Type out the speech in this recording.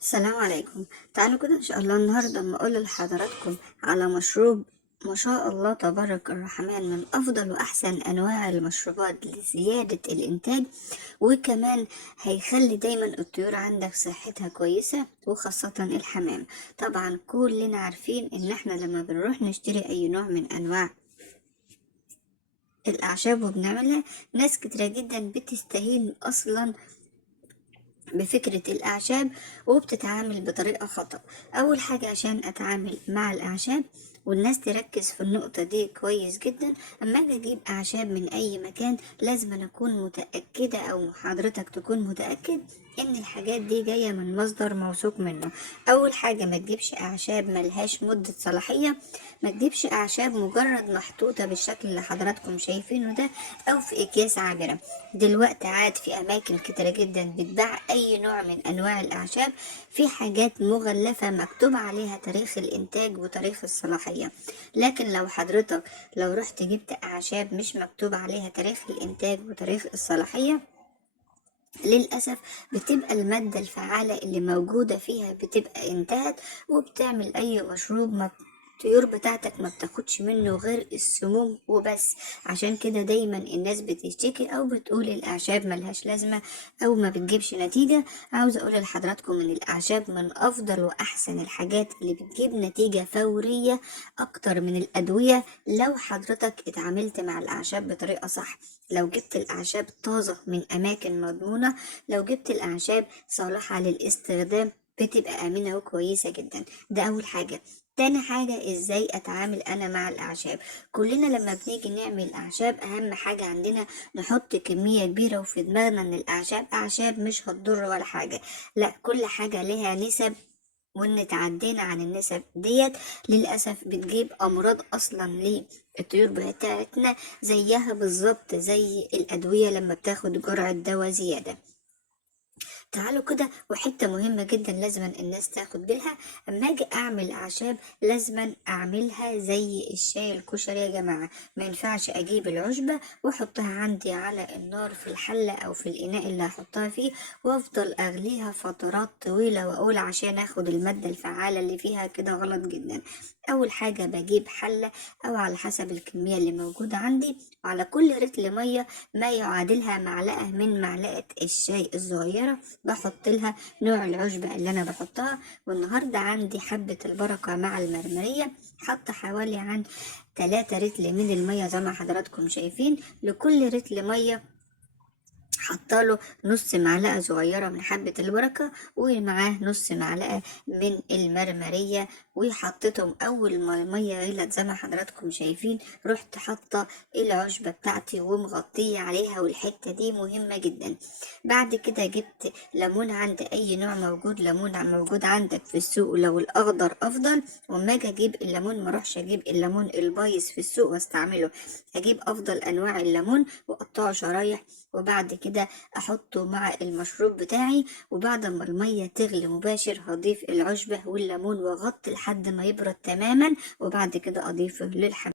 السلام عليكم. تعالوا كده ان شاء الله النهارده اما اقول لحضراتكم على مشروب ما شاء الله تبارك الرحمن من افضل واحسن انواع المشروبات لزيادة الانتاج، وكمان هيخلي دايما الطيور عندك صحتها كويسة وخاصة الحمام. طبعا كلنا عارفين ان احنا لما بنروح نشتري اي نوع من انواع الاعشاب وبنعملها، ناس كتيرة جدا بتستهين اصلا بفكرة الأعشاب وبتتعامل بطريقة خطأ. أول حاجة عشان أتعامل مع الأعشاب والناس تركز في النقطة دي كويس جدا، أما أجي أجيب أعشاب من أي مكان لازم أنا أكون متأكدة أو حضرتك تكون متأكد إن الحاجات دي جاية من مصدر موثوق منه. أول حاجة ما تجيبش أعشاب ملهاش مدة صلاحية، ما تجيبش أعشاب مجرد محطوطة بالشكل اللي حضراتكم شايفينه ده أو في أكياس عابرة. دلوقتي عاد في أماكن كتيرة جدا بتباع أي نوع من أنواع الأعشاب في حاجات مغلفة مكتوب عليها تاريخ الإنتاج وتاريخ الصلاحية. لكن لو حضرتك لو رحت جبت أعشاب مش مكتوب عليها تاريخ الإنتاج وتاريخ الصلاحية، للأسف بتبقى المادة الفعالة اللي موجودة فيها بتبقى انتهت، وبتعمل أي مشروب ما الطيور بتاعتك ما بتاخدش منه غير السموم وبس. عشان كده دايما الناس بتشتكي أو بتقول الأعشاب ملهاش لازمة أو ما بتجيبش نتيجة. عاوزة أقول لحضراتكم إن الأعشاب من أفضل وأحسن الحاجات اللي بتجيب نتيجة فورية أكتر من الأدوية لو حضرتك اتعاملت مع الأعشاب بطريقة صح. لو جبت الأعشاب طازة من أماكن مضمونة، لو جبت الأعشاب صالحة للاستخدام، بتبقى آمنة وكويسة جدا. ده أول حاجة. تاني حاجة ازاي اتعامل انا مع الاعشاب. كلنا لما بنيجي نعمل اعشاب اهم حاجة عندنا نحط كمية كبيرة، وفي دماغنا ان الاعشاب اعشاب مش هتضر ولا حاجة. لا، كل حاجة لها نسب، وان تعدينا عن النسب ديت للأسف بتجيب أمراض أصلا للطيور بتاعتنا، زيها بالظبط زي الأدوية لما بتاخد جرعة دواء زيادة. تعالوا كده، وحتة مهمة جدا لازم الناس تاخد بالها. اما اجي اعمل اعشاب لازم اعملها زي الشاي الكشري يا جماعة. ما ينفعش اجيب العشبة واحطها عندي على النار في الحلة او في الاناء اللي هحطها فيه وافضل اغليها فترات طويلة واقول عشان اخد المادة الفعالة اللي فيها. كده غلط جدا. اول حاجة بجيب حلة او على حسب الكمية اللي موجودة عندي، وعلى كل رتل مية ما يعادلها معلقة من معلقة الشاي الصغيرة بحط لها نوع العشبة اللي انا بحطها. والنهاردة عندي حبة البركة مع المرمرية، حط حوالي عن 3 رتل من المية زي ما حضراتكم شايفين. لكل رتل مية حطاله نص معلقة صغيرة من حبة البركة ومعاه نص معلقة من المرمرية، وحطيتهم أول ما المية غلت زي ما حضراتكم شايفين رحت حاطة العشبة بتاعتي ومغطية عليها، والحتة دي مهمة جدا. بعد كده جبت ليمون، عند أي نوع موجود ليمون موجود عندك في السوق، لو الأخضر أفضل. وما أجي أجيب الليمون مروحش أجيب الليمون البايظ في السوق واستعمله، أجيب أفضل أنواع الليمون وأقطعه شرايح، وبعد كده احطه مع المشروب بتاعي. وبعد ما المية تغلي مباشر هضيف العشبة والليمون واغطي لحد ما يبرد تماما، وبعد كده اضيفه للحمام.